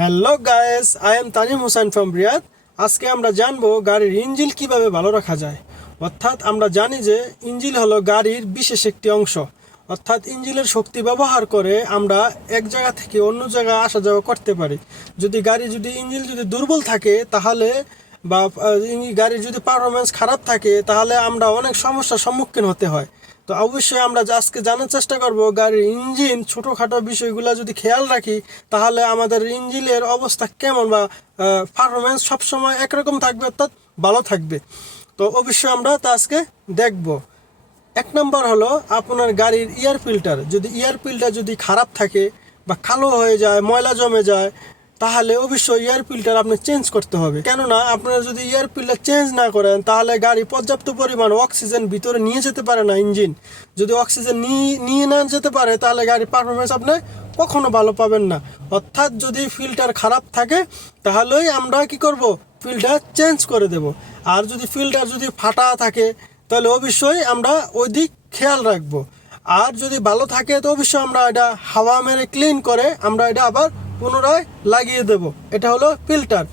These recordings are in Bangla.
Hello guys, I am Tanim Hossain from Riyadh. আজকে আমরা জানবো গাড়ির ইঞ্জিন কিভাবে ভালো রাখা যায়। অর্থাৎ আমরা জানি যে ইঞ্জিন হলো গাড়ির বিশেষ একটি অংশ। অর্থাৎ ইঞ্জিনের শক্তি ব্যবহার করে আমরা এক জায়গা থেকে অন্য জায়গায় আসা যাওয়া করতে পারি। যদি ইঞ্জিন যদি দুর্বল থাকে তাহলে বা গাড়ির যদি পারফরমেন্স খারাপ থাকে তাহলে আমরা অনেক সমস্যার সম্মুখীন হতে হয়। তো অবশ্যই আমরা আজকে জানার চেষ্টা করব গাড়ির ইঞ্জিন ছোটোখাটো বিষয়গুলো যদি খেয়াল রাখি তাহলে আমাদের ইঞ্জিনের অবস্থা কেমন বা পারফরমেন্স সবসময় একরকম থাকবে, অর্থাৎ ভালো থাকবে। তো অবশ্যই আমরা তা আজকে দেখব। এক নম্বর হলো আপনার গাড়ির এয়ার ফিল্টার যদি খারাপ থাকে বা কালো হয়ে যায়, ময়লা জমে যায়, তাহলে অবশ্যই এয়ার ফিল্টার আপনি চেঞ্জ করতে হবে। কেননা আপনারা যদি এয়ার ফিল্টার চেঞ্জ না করেন তাহলে গাড়ি পর্যাপ্ত পরিমাণ অক্সিজেন ভিতরে নিয়ে যেতে পারে না। ইঞ্জিন যদি অক্সিজেন নিয়ে না যেতে পারে তাহলে গাড়ির পারফরমেন্স আপনি কখনো ভালো পাবেন না। অর্থাৎ যদি ফিল্টার খারাপ থাকে তাহলেই আমরা কি করব, ফিল্টার চেঞ্জ করে দেব। আর ফিল্টার যদি ফাটা থাকে তাহলে অবশ্যই আমরা ওই দিক খেয়াল রাখবো। আর যদি ভালো থাকে তো অবশ্যই আমরা এটা হাওয়া মেরে ক্লিন করে আমরা এটা আবার পুনরায় লাগিয়ে দেব। এটা হলো ফিল্টার।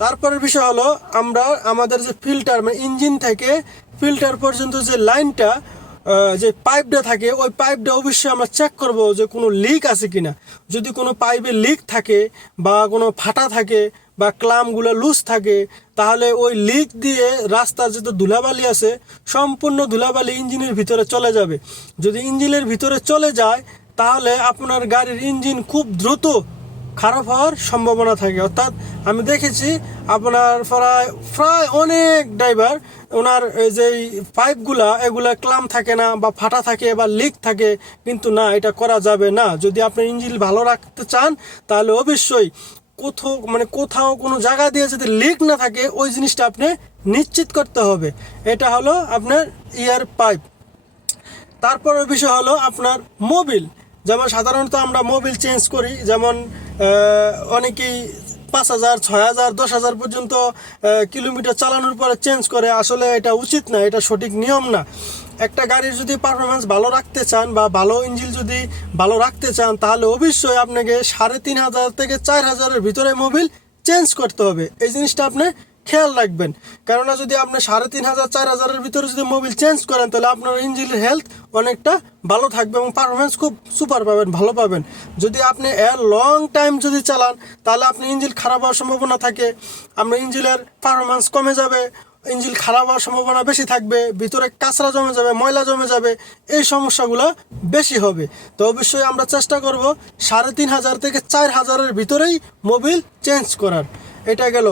তারপরের বিষয় হলো আমরা আমাদের যে ফিল্টার মানে ইঞ্জিন থেকে ফিল্টার পর্যন্ত যে লাইনটা যে পাইপটা থাকে ওই পাইপটা অবশ্যই আমরা চেক করব যে কোনো লিক আছে কিনা। যদি কোনো পাইপে লিক থাকে বা কোনো ফাটা থাকে বা ক্লামগুলো লুজ থাকে তাহলে ওই লিক দিয়ে রাস্তার যত ধুলাবালি আছে সম্পূর্ণ ধুলাবালি ইঞ্জিনের ভিতরে চলে যাবে। যদি ইঞ্জিনের ভিতরে চলে যায় তাহলে আপনার গাড়ির ইঞ্জিন খুব দ্রুত খারাপ হওয়ার সম্ভাবনা থাকে। অর্থাৎ আমি দেখেছি আপনার প্রায় অনেক ড্রাইভার ওনার যেই পাইপগুলা এগুলা ক্লাম থাকে না বা ফাটা থাকে বা লিক থাকে, কিন্তু না, এটা করা যাবে না। যদি আপনি ইঞ্জিন ভালো রাখতে চান তাহলে অবশ্যই কোথাও কোনো জায়গা দিয়ে যদি লিক না থাকে ওই জিনিসটা আপনি নিশ্চিত করতে হবে। এটা হলো আপনার ইয়ার পাইপ। তারপরের বিষয় হলো আপনার মোবিল। যেমন সাধারণত আমরা মোবিল চেঞ্জ করি, যেমন অনেকেই 5,000, 6,000, 10,000 পর্যন্ত কিলোমিটার চালানোর পরে চেঞ্জ করে। আসলে এটা উচিত না, এটা সঠিক নিয়ম না। একটা গাড়ির যদি পারফরমেন্স ভালো রাখতে চান বা ভালো ইঞ্জিন যদি ভালো রাখতে চান তাহলে অবশ্যই আপনাকে 3,500 থেকে 4,000-এর ভিতরে মোবিল চেঞ্জ করতে হবে। এই জিনিসটা আপনি খেয়াল রাখবেন। কেননা যদি আপনি 3,500, 4,000-এর ভিতরে যদি মোবিল চেঞ্জ করেন তাহলে আপনার ইঞ্জিনের হেলথ অনেকটা ভালো থাকবে এবং পারফরমেন্স খুব সুপার পাবেন, ভালো পাবেন। যদি আপনি লং টাইম যদি চালান তাহলে আপনি ইঞ্জিন খারাপ হওয়ার সম্ভাবনা থাকে, আপনার ইঞ্জিনের পারফরমেন্স কমে যাবে, ইঞ্জিন খারাপ হওয়ার সম্ভাবনা বেশি থাকবে, ভিতরে কাঁচরা জমে যাবে, ময়লা জমে যাবে, এই সমস্যাগুলো বেশি হবে। তো অবশ্যই আমরা চেষ্টা করব 3,500 থেকে 4,000-এর ভিতরেই মোবিল চেঞ্জ করার। এটা গেল।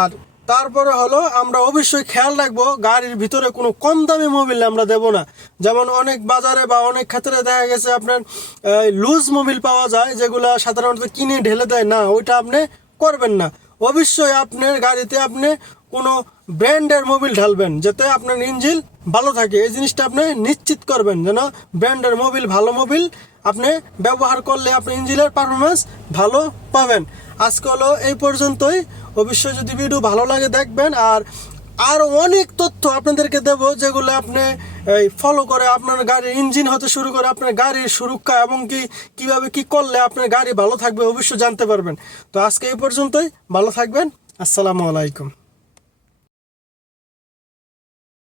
আর তারপরে হলো আমরা অবশ্যই খেয়াল রাখবো গাড়ির ভিতরে কোনো কম দামি মোবিল আমরা দেব না। যেমন অনেক বাজারে বা অনেক ক্ষেত্রে দেখা গেছে আপনার লুজ মোবিল পাওয়া যায় যেগুলো সাধারণত কিনে ঢেলে দেয়, না, ওইটা আপনি করবেন না। অবশ্যই আপনার গাড়িতে আপনি কোনো ব্র্যান্ডের মোবিল ঢালবেন যাতে আপনার ইঞ্জিন ভালো থাকে। এই জিনিসটা আপনি নিশ্চিত করবেন যেন ব্র্যান্ডের মোবিল, ভালো মোবিল আপনি ব্যবহার করলে আপনি ইঞ্জিনের পারফরমেন্স ভালো পাবেন। আজকে হলো এই পর্যন্তই। অবশ্যই যদি ভিডিও ভালো লাগে দেখবেন। আর আরও অনেক তথ্য আপনাদেরকে দেব যেগুলো আপনি ফলো করে আপনার গাড়ির ইঞ্জিন হতে শুরু করে আপনার গাড়ির সুরক্ষা এবং কীভাবে কী করলে আপনার গাড়ি ভালো থাকবে অবশ্যই জানতে পারবেন। তো আজকে এই পর্যন্তই, ভালো থাকবেন। আসসালামু আলাইকুম।